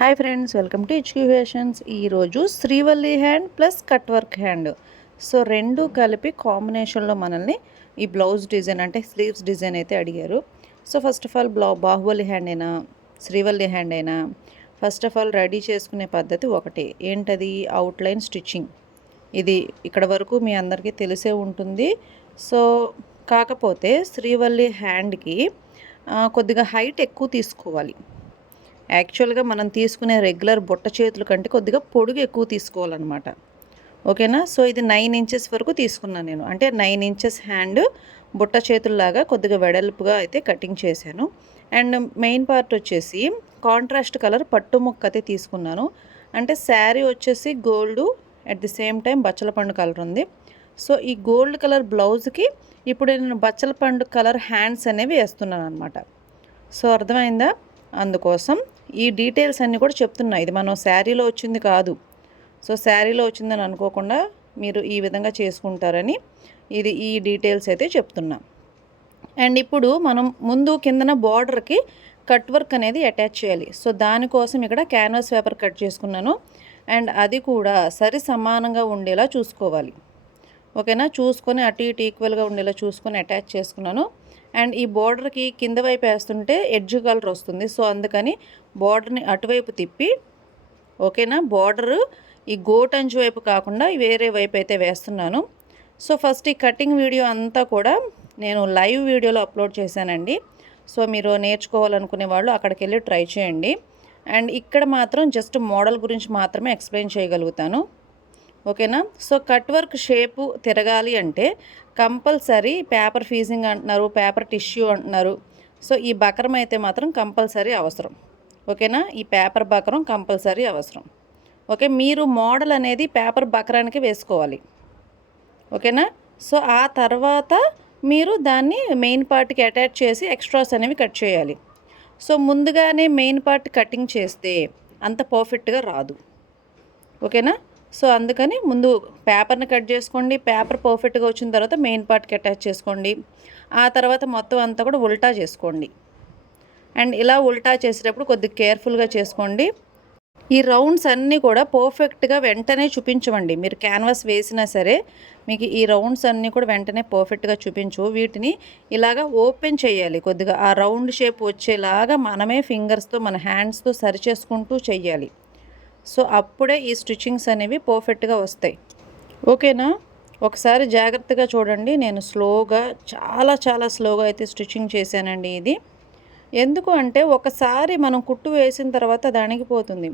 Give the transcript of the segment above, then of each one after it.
Hi friends welcome to educations ఈరోజు Srivalli hand plus cut work hand. So రెండు కలిపి కాంబినేషన్లో మనల్ని ఈ బ్లౌజ్ డిజైన్ అంటే స్లీవ్స్ డిజైన్ అయితే అడిగారు. సో ఫస్ట్ ఆఫ్ ఆల్ బ్లౌ బాహుబలి హ్యాండ్ అయినా శ్రీవల్లి హ్యాండ్ అయినా ఫస్ట్ ఆఫ్ ఆల్ రెడీ చేసుకునే పద్ధతి ఒకటే. ఏంటది? అవుట్లైన్ స్టిచ్చింగ్ ఇది ఇక్కడ వరకు మీ అందరికీ తెలిసే ఉంటుంది. సో కాకపోతే శ్రీవల్లి హ్యాండ్కి కొద్దిగా హైట్ ఎక్కువ తీసుకోవాలి. యాక్చువల్గా మనం తీసుకునే రెగ్యులర్ బుట్ట చేతుల కంటే కొద్దిగా పొడుగు ఎక్కువ తీసుకోవాలన్నమాట. ఓకేనా? సో ఇది నైన్ ఇంచెస్ వరకు తీసుకున్నాను నేను. అంటే నైన్ ఇంచెస్ హ్యాండ్ బుట్ట చేతుల్లాగా కొద్దిగా వెడల్పుగా అయితే కటింగ్ చేశాను. అండ్ మెయిన్ పార్ట్ వచ్చేసి కాంట్రాస్ట్ కలర్ పట్టు ముక్క అయితే తీసుకున్నాను. అంటే శారీ వచ్చేసి gold at the same time బచ్చల పండు కలర్ ఉంది. సో ఈ గోల్డ్ కలర్ బ్లౌజ్కి ఇప్పుడు నేను బచ్చల పండు కలర్ హ్యాండ్స్ అనేవి వేస్తున్నాను అనమాట సో అర్థమైందా? అందుకోసం ఈ డీటెయిల్స్ అన్నీ కూడా చెప్తున్నా. ఇది మనం శారీలో వచ్చింది కాదు. సో శారీలో వచ్చిందని అనుకోకుండా మీరు ఈ విధంగా చేసుకుంటారని ఇది ఈ డీటెయిల్స్ అయితే చెప్తున్నా. అండ్ ఇప్పుడు మనం ముందు కిందన బార్డర్కి కట్ వర్క్ అనేది అటాచ్ చేయాలి. సో దానికోసం ఇక్కడ క్యాన్వాస్ పేపర్ కట్ చేసుకున్నాను. అండ్ అది కూడా సరి సమానంగా ఉండేలా చూసుకోవాలి. ఓకేనా? చూసుకొని అటు ఇటు ఈక్వల్గా ఉండేలా చూసుకొని అటాచ్ చేసుకున్నాను. అండ్ ఈ బోర్డర్కి కింద వైపు వేస్తుంటే ఎడ్జ్ కలర్ వస్తుంది. సో అందుకని బార్డర్ని అటువైపు తిప్పి ఓకేనా? బోర్డరు ఈ గోట్ అంచు వైపు కాకుండా వేరే వైపు అయితే వేస్తున్నాను. సో ఫస్ట్ ఈ కటింగ్ వీడియో అంతా కూడా నేను లైవ్ వీడియోలో అప్లోడ్ చేశానండి. సో మీరు నేర్చుకోవాలనుకునే వాళ్ళు అక్కడికి వెళ్ళి ట్రై చేయండి. అండ్ ఇక్కడ మాత్రం జస్ట్ మోడల్ గురించి మాత్రమే ఎక్స్ప్లెయిన్ చేయగలుగుతాను. ఓకేనా? సో కట్ వర్క్ షేపు తిరగాలి అంటే కంపల్సరీ పేపర్ ఫీజింగ్ అంటున్నారు పేపర్ టిష్యూ అంటున్నారు. సో ఈ బకరం అయితే మాత్రం కంపల్సరీ అవసరం. ఓకేనా? ఈ పేపర్ బకరం కంపల్సరీ అవసరం. ఓకే? మీరు మోడల్ అనేది పేపర్ బకరానికి వేసుకోవాలి. ఓకేనా? సో ఆ తర్వాత మీరు దాన్ని మెయిన్ పార్ట్కి అటాచ్ చేసి ఎక్స్ట్రాస్ అనేవి కట్ చేయాలి. సో ముందుగానే మెయిన్ పార్ట్ కటింగ్ చేస్తే అంత పర్ఫెక్ట్గా రాదు. ఓకేనా? సో అందుకని ముందు పేపర్ని కట్ చేసుకోండి. పేపర్ పర్ఫెక్ట్గా వచ్చిన తర్వాత మెయిన్ పార్ట్కి అటాచ్ చేసుకోండి. ఆ తర్వాత మొత్తం అంతా కూడా ఉల్టా చేసుకోండి. అండ్ ఇలా ఉల్టా చేసేటప్పుడు కొద్దిగా కేర్ఫుల్గా చేసుకోండి. ఈ రౌండ్స్ అన్నీ కూడా పర్ఫెక్ట్గా వెంటనే చూపించవండి. మీరు క్యాన్వాస్ వేసినా సరే మీకు ఈ రౌండ్స్ అన్నీ కూడా వెంటనే పర్ఫెక్ట్గా చూపించు వీటిని ఇలాగా ఓపెన్ చేయాలి. కొద్దిగా ఆ రౌండ్ షేప్ వచ్చేలాగా మనమే ఫింగర్స్తో మన హ్యాండ్స్తో సరి చేసుకుంటూ చెయ్యాలి. సో అప్పుడే ఈ స్టిచ్చింగ్స్ అనేవి పర్ఫెక్ట్గా వస్తాయి. ఓకేనా? ఒకసారి జాగ్రత్తగా చూడండి. నేను స్లోగా చాలా చాలా స్లోగా అయితే స్టిచ్చింగ్ చేశానండి ఇది. ఎందుకు అంటే ఒకసారి మనం కుట్టు వేసిన తర్వాత దానికి పోతుంది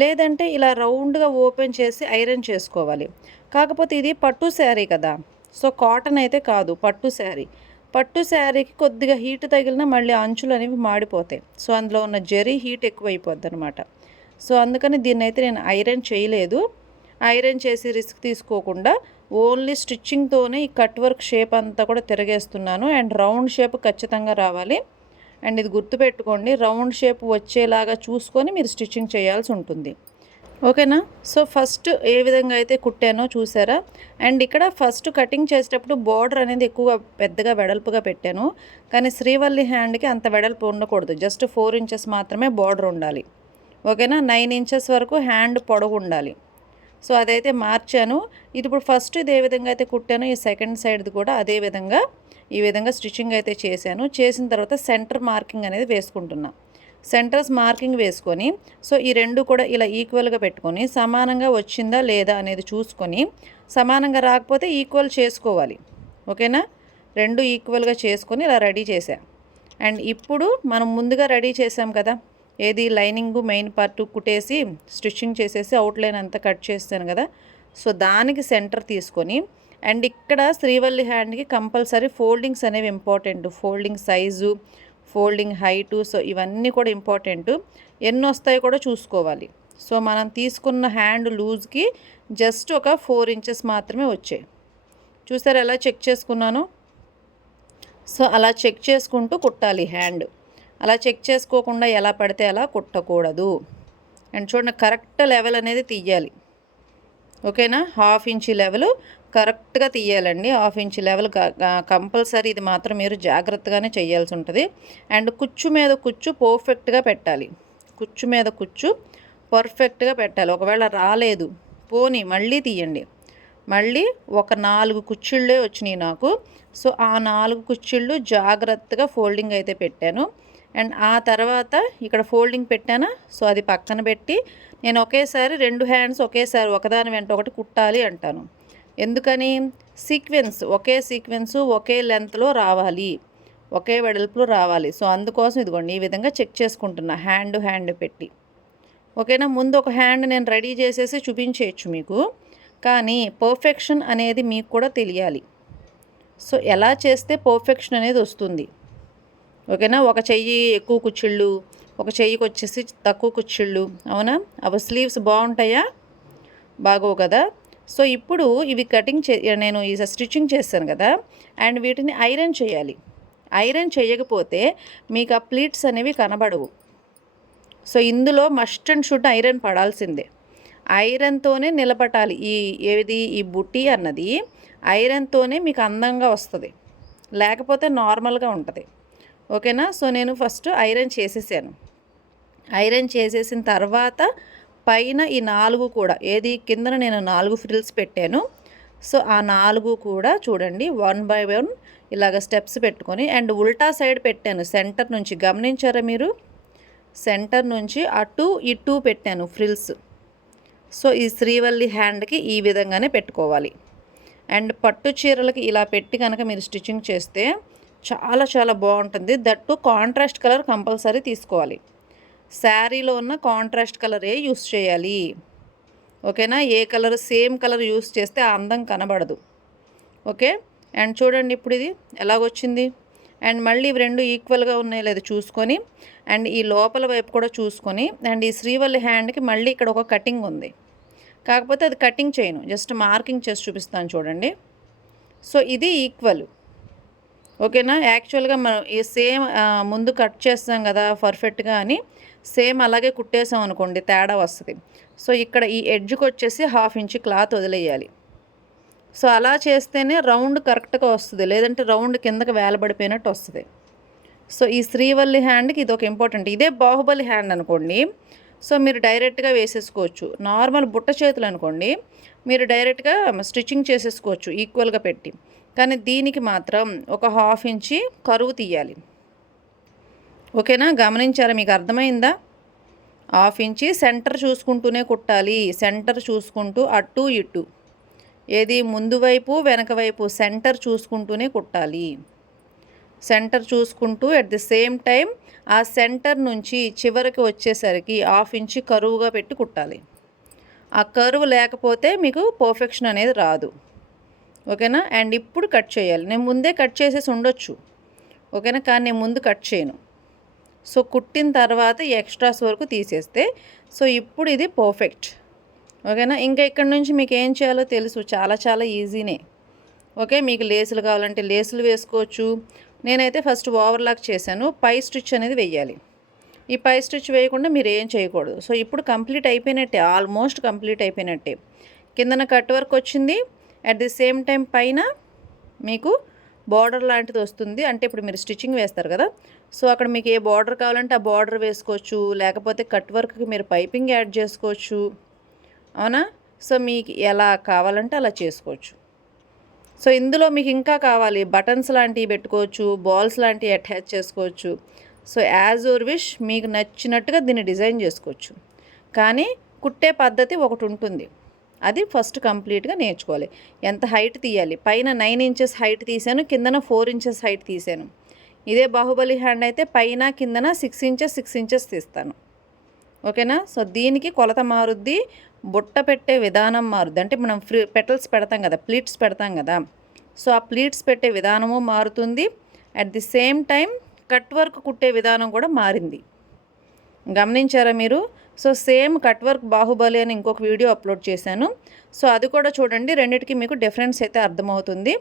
లేదంటే ఇలా రౌండ్గా ఓపెన్ చేసి ఐరన్ చేసుకోవాలి. కాకపోతే ఇది పట్టు శారీ కదా. సో కాటన్ అయితే కాదు పట్టు శారీ. పట్టు శారీకి కొద్దిగా హీట్ తగిలినా మళ్ళీ అంచులు అనేవి మాడిపోతాయి. సో అందులో ఉన్న జరీ హీట్ ఎక్కువైపోద్ది అనమాట సో అందుకని దీన్ని అయితే నేను ఐరన్ చేయలేదు. ఐరన్ చేసి రిస్క్ తీసుకోకుండా ఓన్లీ స్టిచ్చింగ్తోనే ఈ కట్ వర్క్ షేప్ అంతా కూడా తిరగేస్తున్నాను. అండ్ రౌండ్ షేప్ ఖచ్చితంగా రావాలి. అండ్ ఇది గుర్తుపెట్టుకోండి రౌండ్ షేప్ వచ్చేలాగా చూసుకొని మీరు స్టిచ్చింగ్ చేయాల్సి ఉంటుంది. ఓకేనా? సో ఫస్ట్ ఏ విధంగా అయితే కుట్టానో చూసారా? అండ్ ఇక్కడ ఫస్ట్ కటింగ్ చేసేటప్పుడు బార్డర్ అనేది ఎక్కువగా పెద్దగా వెడల్పుగా పెట్టాను. కానీ శ్రీవల్లి హ్యాండ్కి అంత వెడల్పు ఉండకూడదు. జస్ట్ ఫోర్ ఇంచెస్ మాత్రమే బార్డర్ ఉండాలి. ఓకేనా? నైన్ ఇంచెస్ వరకు హ్యాండ్ పొడవు ఉండాలి. సో అదైతే మార్చాను. ఇది ఇప్పుడు ఫస్ట్ ఇది ఏ విధంగా అయితే కుట్టానో ఈ సెకండ్ సైడ్ది కూడా అదే విధంగా ఈ విధంగా స్టిచ్చింగ్ అయితే చేశాను. చేసిన తర్వాత సెంటర్ మార్కింగ్ అనేది వేసుకుంటున్నా. సెంటర్స్ మార్కింగ్ వేసుకొని సో ఈ రెండు కూడా ఇలా ఈక్వల్గా పెట్టుకొని సమానంగా వచ్చిందా లేదా అనేది చూసుకొని సమానంగా రాకపోతే ఈక్వల్ చేసుకోవాలి. ఓకేనా? రెండు ఈక్వల్గా చేసుకొని ఇలా రెడీ చేశాను అండ్ ఇప్పుడు మనం ముందుగా రెడీ చేసాం కదా? ఏది లైనింగ్ మెయిన్ పార్ట్ కుట్టేసి స్టిచ్చింగ్ చేసేసి అవుట్లైన్ అంతా కట్ చేస్తాను కదా. సో దానికి సెంటర్ తీసుకొని అండ్ ఇక్కడ శ్రీవల్లి హ్యాండ్కి కంపల్సరీ ఫోల్డింగ్స్ అనేవి important folding size folding height so ఇవన్నీ కూడా ఇంపార్టెంట్ ఎన్ని వస్తాయో కూడా చూసుకోవాలి. సో మనం తీసుకున్న హ్యాండ్ లూజ్కి జస్ట్ ఒక ఫోర్ ఇంచెస్ మాత్రమే వచ్చాయి. చూసారు ఎలా చెక్ చేసుకున్నాను? సో అలా చెక్ చేసుకుంటూ కుట్టాలి హ్యాండ్ అలా చెక్ చేసుకోకుండా ఎలా పడితే అలా కుట్టకూడదు. అండ్ చూడండి కరెక్ట్ లెవెల్ అనేది తీయాలి. ఓకేనా? హాఫ్ ఇంచ్ లెవెల్ కరెక్ట్గా తీయాలండి. హాఫ్ ఇంచ్ లెవెల్ కంపల్సరీ ఇది మాత్రం మీరు జాగ్రత్తగానే చేయాల్సి ఉంటుంది. అండ్ కుచ్చు మీద కుచ్చు పర్ఫెక్ట్గా పెట్టాలి. కుచ్చు మీద కుచ్చు పర్ఫెక్ట్గా పెట్టాలి. ఒకవేళ రాలేదు పోనీ మళ్ళీ తీయండి. మళ్ళీ ఒక నాలుగు కుచ్చిళ్ళే వచ్చినాయి నాకు. సో ఆ నాలుగు కుచ్చిళ్ళు జాగ్రత్తగా ఫోల్డింగ్ అయితే పెట్టాను. అండ్ ఆ తర్వాత ఇక్కడ ఫోల్డింగ్ పెట్టానా? సో అది పక్కన పెట్టి నేను ఒకేసారి రెండు హ్యాండ్స్ ఒకేసారి ఒకదాని వెంట ఒకటి కుట్టాలి అంటాను. ఎందుకని? సీక్వెన్స్ ఒకే సీక్వెన్స్ ఒకే లెంత్లో రావాలి. ఒకే వెడల్పులో రావాలి. సో అందుకోసం ఇదిగోండి ఈ విధంగా చెక్ చేసుకుంటున్నా హ్యాండ్ హ్యాండ్ పెట్టి. ఓకేనా? ముందు ఒక హ్యాండ్ నేను రెడీ చేసేసి చూపించేయచ్చు మీకు. కానీ పర్ఫెక్షన్ అనేది మీకు కూడా తెలియాలి. సో ఎలా చేస్తే పర్ఫెక్షన్ అనేది వస్తుంది? ఓకేనా? ఒక చెయ్యి ఎక్కువ కుచ్చిళ్ళు ఒక చెయ్యికి వచ్చేసి తక్కువ కుచ్చిళ్ళు అవునా? అవి స్లీవ్స్ బాగుంటాయా? బాగోవు కదా? సో ఇప్పుడు ఇవి కటింగ్ చే నేను ఈ స్టిచ్చింగ్ చేస్తాను కదా? అండ్ వీటిని ఐరన్ చేయాలి. ఐరన్ చేయకపోతే మీకు ఆ ప్లీట్స్ అనేవి కనబడవు. సో ఇందులో మస్ట్ అండ్ షుడ్ ఐరన్ పడాల్సిందే. ఐరన్తోనే నిలబడాలి. ఈ ఏది? ఈ బుట్టి అన్నది ఐరన్తోనే మీకు అందంగా వస్తుంది. లేకపోతే నార్మల్గా ఉంటుంది. ఓకేనా? సో నేను ఫస్ట్ ఐరన్ చేసేసాను. ఐరన్ చేసేసిన తర్వాత పైన ఈ నాలుగు కూడా ఏది కిందన నేను నాలుగు ఫ్రిల్స్ పెట్టాను. సో ఆ నాలుగు కూడా చూడండి వన్ బై వన్ ఇలాగ స్టెప్స్ పెట్టుకొని అండ్ ఉల్టా సైడ్ పెట్టాను సెంటర్ నుంచి. గమనించారా మీరు? సెంటర్ నుంచి అటు ఇటు పెట్టాను ఫ్రిల్స్. సో ఈ శ్రీవల్లి హ్యాండ్కి ఈ విధంగానే పెట్టుకోవాలి. అండ్ పట్టు చీరలకి ఇలా పెట్టి కనుక మీరు స్టిచ్చింగ్ చేస్తే చాలా చాలా బాగుంటుంది. దట్టు కాంట్రాస్ట్ కలర్ కంపల్సరీ తీసుకోవాలి. శారీలో ఉన్న కాంట్రాస్ట్ కలరే యూస్ చేయాలి. ఓకేనా? ఏ కలర్ సేమ్ కలర్ యూస్ చేస్తే అందం కనబడదు. ఓకే? అండ్ చూడండి ఇప్పుడు ఇది ఎలాగొచ్చింది? అండ్ మళ్ళీ ఇవి రెండు ఈక్వల్గా ఉన్నాయి లేదా చూసుకొని. అండ్ ఈ లోపల వైపు కూడా చూసుకొని. అండ్ ఈ శ్రీవల్లి హ్యాండ్కి మళ్ళీ ఇక్కడ ఒక కటింగ్ ఉంది. కాకపోతే అది కటింగ్ చేయను. జస్ట్ మార్కింగ్ చేసి చూపిస్తాను చూడండి. సో ఇది ఈక్వల్. ఓకేనా? యాక్చువల్గా మనం ఈ సేమ్ ముందు కట్ చేస్తాం కదా పర్ఫెక్ట్గా అని సేమ్ అలాగే కుట్టేసాం అనుకోండి తేడా వస్తుంది. సో ఇక్కడ ఈ ఎడ్జ్కి వచ్చేసి హాఫ్ ఇంచ్ క్లాత్ వదిలేయాలి. సో అలా చేస్తేనే రౌండ్ కరెక్ట్గా వస్తుంది లేదంటే రౌండ్ కిందకి వేలబడిపోయినట్టు వస్తుంది. సో ఈ శ్రీవల్లి హ్యాండ్కి ఇది ఒక ఇంపార్టెంట్. ఇదే బాహుబలి హ్యాండ్ అనుకోండి సో మీరు డైరెక్ట్గా వేసేసుకోవచ్చు. నార్మల్ బుట్ట చేతులు అనుకోండి మీరు డైరెక్ట్గా స్టిచ్చింగ్ చేసేసుకోవచ్చు ఈక్వల్గా పెట్టి. కానీ దీనికి మాత్రం ఒక హాఫ్ ఇంచి కరువు తీయాలి. ఓకేనా? గమనించారా? మీకు అర్థమైందా? హాఫ్ ఇంచి సెంటర్ చూసుకుంటూనే కుట్టాలి. సెంటర్ చూసుకుంటూ అటు ఇటు. ఏది? ముందు వైపు వెనక వైపు సెంటర్ చూసుకుంటూనే కుట్టాలి. సెంటర్ చూసుకుంటూ అట్ ది సేమ్ టైం ఆ సెంటర్ నుంచి చివరికి వచ్చేసరికి హాఫ్ ఇంచి కరువుగా పెట్టి కుట్టాలి. ఆ కరువు లేకపోతే మీకు పర్ఫెక్షన్ అనేది రాదు. ఓకేనా? అండ్ ఇప్పుడు కట్ చేయాలి. నేను ముందే కట్ చేసేసి ఉండొచ్చు. ఓకేనా? కానీ నేను ముందు కట్ చేయను. సో కుట్టిన తర్వాత ఈ ఎక్స్ట్రాస్ వరకు తీసేస్తే సో ఇప్పుడు ఇది పర్ఫెక్ట్. ఓకేనా? ఇంకా ఇక్కడ నుంచి మీకు ఏం చేయాలో తెలుసు. చాలా చాలా ఈజీనే. ఓకే? మీకు లేసులు కావాలంటే లేసులు వేసుకోవచ్చు. నేనైతే ఫస్ట్ ఓవర్లాక్ చేశాను. పై స్టిచ్ అనేది వెయ్యాలి ఈ పై స్టిచ్ వేయకుండా మీరు ఏం చేయకూడదు. సో ఇప్పుడు కంప్లీట్ అయిపోయినట్టే. ఆల్మోస్ట్ కంప్లీట్ అయిపోయినట్టే. కిందన కట్ వర్క్ వచ్చింది. అట్ ది సేమ్ టైం పైన మీకు బార్డర్ లాంటిది వస్తుంది. అంటే ఇప్పుడు మీరు స్టిచ్చింగ్ వేస్తారు కదా. సో అక్కడ మీకు ఏ బార్డర్ కావాలంటే ఆ బార్డర్ వేసుకోవచ్చు. లేకపోతే కట్ వర్క్కి మీరు పైపింగ్ యాడ్ చేసుకోవచ్చు. అవునా? సో మీకు ఎలా కావాలంటే అలా చేసుకోవచ్చు. సో ఇందులో మీకు ఇంకా కావాలి. బటన్స్ లాంటివి పెట్టుకోవచ్చు. బాల్స్ లాంటివి అటాచ్ చేసుకోవచ్చు. సో యాజ్ ఓర్ విష్ మీకు నచ్చినట్టుగా దీన్ని డిజైన్ చేసుకోవచ్చు. కానీ కుట్టే పద్ధతి ఒకటి ఉంటుంది. అది ఫస్ట్ కంప్లీట్గా నేర్చుకోవాలి. ఎంత హైట్ తీయాలి? పైన నైన్ ఇంచెస్ హైట్ తీసాను కిందన ఫోర్ ఇంచెస్ హైట్ తీసాను. ఇదే బాహుబలి హ్యాండ్ అయితే పైన కిందన సిక్స్ ఇంచెస్ సిక్స్ ఇంచెస్ తీస్తాను. ఓకేనా? సో దీనికి కొలత మారుద్ది బుట్ట పెట్టే విధానం మారుద్ది. అంటే మనం ఫ్రీ పెటల్స్ పెడతాం కదా ప్లీట్స్ పెడతాం కదా. సో ఆ ప్లీట్స్ పెట్టే విధానము మారుతుంది. At the same time cut work కుట్టే విధానం కూడా మారింది. గమనించారా మీరు? So same cut work Baahubali అని ఇంకొక వీడియో అప్లోడ్ చేశాను. సో అది కూడా చూడండి రెండింటికి మీకు డిఫరెన్స్ అయితే అర్థమవుతుంది.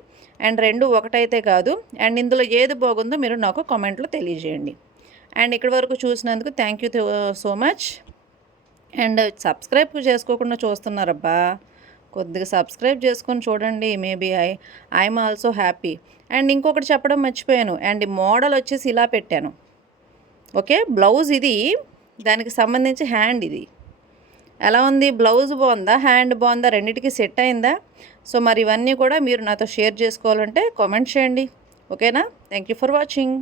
అండ్ రెండు ఒకటైతే కాదు. అండ్ ఇందులో ఏది బాగుందో మీరు నాకు కామెంట్లో తెలియజేయండి. అండ్ ఇక్కడి వరకు చూసినందుకు thank you so much. And subscribe చేసుకోకుండా చూస్తున్నారబ్బా. కొద్దిగా సబ్స్క్రైబ్ చేసుకొని చూడండి maybe I I'm also happy. And ఇంకొకటి చెప్పడం మర్చిపోయాను. అండ్ మోడల్ వచ్చేసి ఇలా పెట్టాను. ఓకే బ్లౌజ్ ఇది దానికి సంబంధించి హ్యాండ్ ఇది. ఎలా ఉంది? బ్లౌజ్ బాగుందా? హ్యాండ్ బాగుందా? రెండింటికి సెట్ అయిందా? సో మరి ఇవన్నీ కూడా మీరు నాతో షేర్ చేసుకోవాలంటే కామెంట్ చేయండి. ఓకేనా? Thank you for watching.